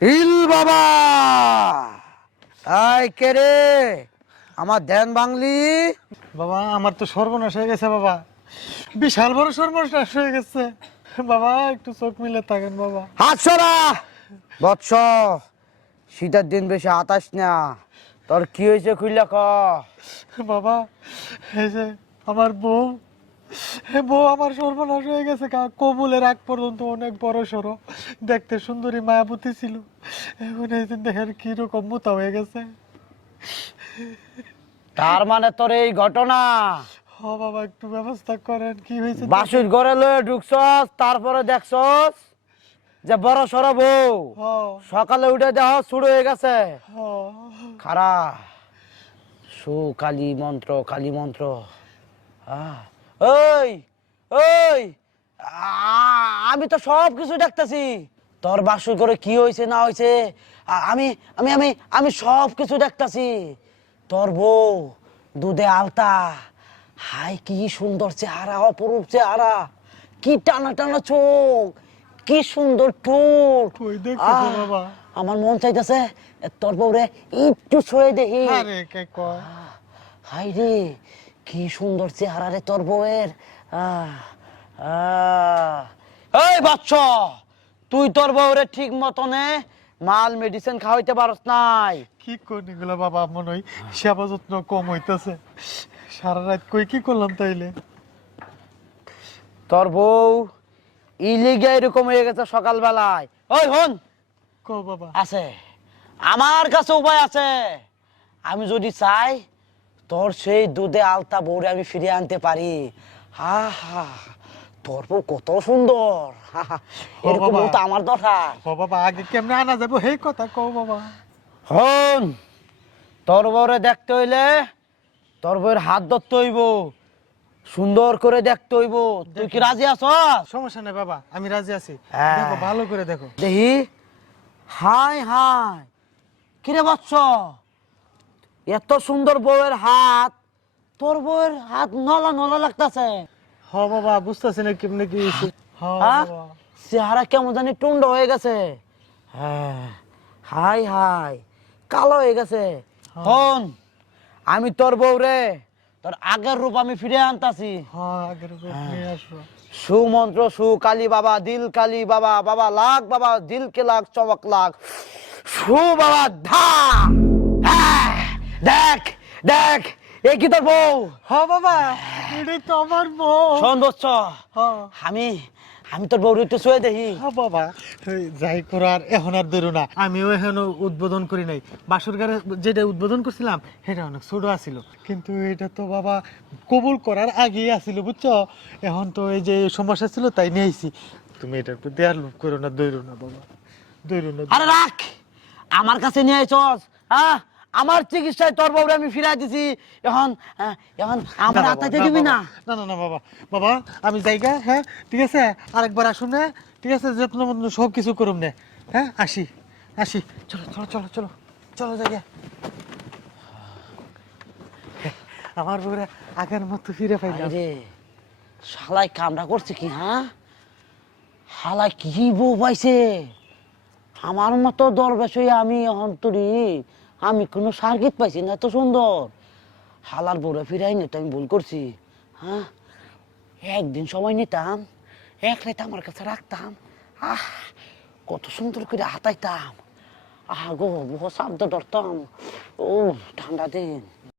Hill বাবা! I K রে? আমার ধ্যান বাংলি বাবা আমার তো সর্বনাশ হয়ে গেছে বাবা। বিশাল বড় সর্বনাশ হয়ে গেছে। বাবা একটু চোখ মিলে থাকেন বাবা। হাত সরা বৎস শীতের দিন বেশি আতাস না। তোর কি হয়েছে খুললা ক? বাবা এই যে আমার বউ বউ আমার সর্বনাশ হয়ে গেছে কবুলের আগ পর্যন্ত অনেক বড় সড়ো। দেখতে সুন্দরী মায়াবতী ছিল। এখন এই দিন দেখেন কীরকম মোতা হয়ে গেছে। তার মানে তোর এই ঘটনা? হ বাবা একটু ব্যবস্থা করেন কি হয়েছে? বাসুর ঘরে লয়ে ঢুকছস তারপরে দেখছস যে বড় সরব সকালে উঠে দেহ শুরু হয়ে গেছে। খারা। সু কালী মন্ত্র কালী মন্ত্র। ওই ওই আমি তো সব কিছু দেখতেছি। তোর বাসুর করে কি হয়েছে না হয়েছে আমি আমি আমি আমি সব কিছু দেখতেছি। তোর বউ দুধে আলতা। হাই কি সুন্দর চেহারা অপরূপ চেহারা। কি টানা টানা চোখ কি সুন্দর ঠোঁট? আমার মন চাইতেছে তোর বউরে একটু ছুঁয়ে দেখি। হাই রে কি সুন্দর চেহারা রে তোর বউয়ের। আহ, আহ। এই বাচ্চ! তুই তোর বউরে ঠিক মতনে মাল মেডিসিন খাওয়াইতে পারস নাই। কি করনি গুলো বাবা মনে হয় সেবা যত্ন কম হইতেছে। সারা রাত কই কি করলাম তাইলে? তোর বউ ইলিগে এরকম হয়ে গেছে সকালবেলায়। ওই হন। ক বাবা। আছে। আমার কাছে উপায় আছে। আমি যদি চাই তোর সেই দুধে আলতা বউরে আমি ফিরিয়ে আনতে পারি। হা হা। তোর কত সুন্দর। এরকম। তো আমার দরকার। ও বাবা আগে কেমনে আনা যাব? সেই কথা কও বাবা। হন তোর বউরে দেখতে হইলে তোর বউয়ের হাত ধরতে হইব। সুন্দর করে দেখতে হইব। তুই কি রাজি আছ সমস্যা নেই বাবা আমি রাজি আছি। হ্যাঁ। দেখো ভালো করে দেখো। দেখি। Hi hi. কিরে বৎস? এত সুন্দর বউয়ের হাত তোর বউয়ের হাত নলা নলা লাগতাছে। হ বাবা বুঝতেছি না কেমনে কি হ্যাঁ? চেহারা কেমন জানি টুন্ড হয়ে গেছে। হ্যাঁ হাই হাই কালো হয়ে গেছে। হন আমি তোর বউ রে তোর আগের রূপ আমি ফিরে আনতাছি। হ্যাঁ। সুমন্ত্র সু কালী বাবা দিল কালী বাবা বাবা লাখ বাবা দিল কে লাখ চমক লাখ। সু বাবা ধা! হ্যাঁ, দেখ দেখ এ কি তোর বউ? হ বাবা। এটাই তো আমার বউ শোন বৎস হ্যাঁ। আমি আমি তোর বউ একটু শুয়ে দেখি। হ্যাঁ বাবা। যাই করার এখন আর দেরো না। আমিও এখনও উদ্বোধন করি নাই। বাসুর যেটা উদ্বোধন করছিলাম সেটা অনেক ছোট আছিল। কিন্তু এটা তো বাবা কবুল করার আগেই আছিল বুঝছ? এখন তো এই যে সমস্যা ছিল তাই নিয়ে আইছি। তুমি এটার প্রতি আর লোভ করো না দৈরো না বাবা। দৈরো না আরে রাখ! আমার কাছে নিয়ে আইছস হ্যাঁ? আমার চিকিৎসায় তোর বউরে আমি ফিরাই দিছি। এখন হ্যাঁ, এখন আমার বাবা, না, দিবি না না। না না বাবা। বাবা আমি যাইগা হ্যাঁ ঠিক আছে? আরেকবার আসুন না ঠিক আছে যত্ন সব কিছু করুম না। হ্যাঁ আসি আসি। চলো চলো চলো চলো চলো জায়গা। আমার বউরা আগের মতো ফিরে পাইলাম। রে শালাই কামড়া করছে কি হ্যাঁ? হালাই কি বউ পাইছে? আমার মতো দরবেশ হয়ে আমি অন্তরি আমি কোনো সার্কিট পাইছি না, এত সুন্দর। হালার বড় ফিরাই নিতে আমি ভুল করছি। হ্যাঁ? একদিন সময় নিতাম এক রাতে আমার কাছে রাখতাম। আহ, কত সুন্দর করে হাতাইতাম। আহ গো, বহু শব্দ ধরতাম। ও ঠান্ডা দিন।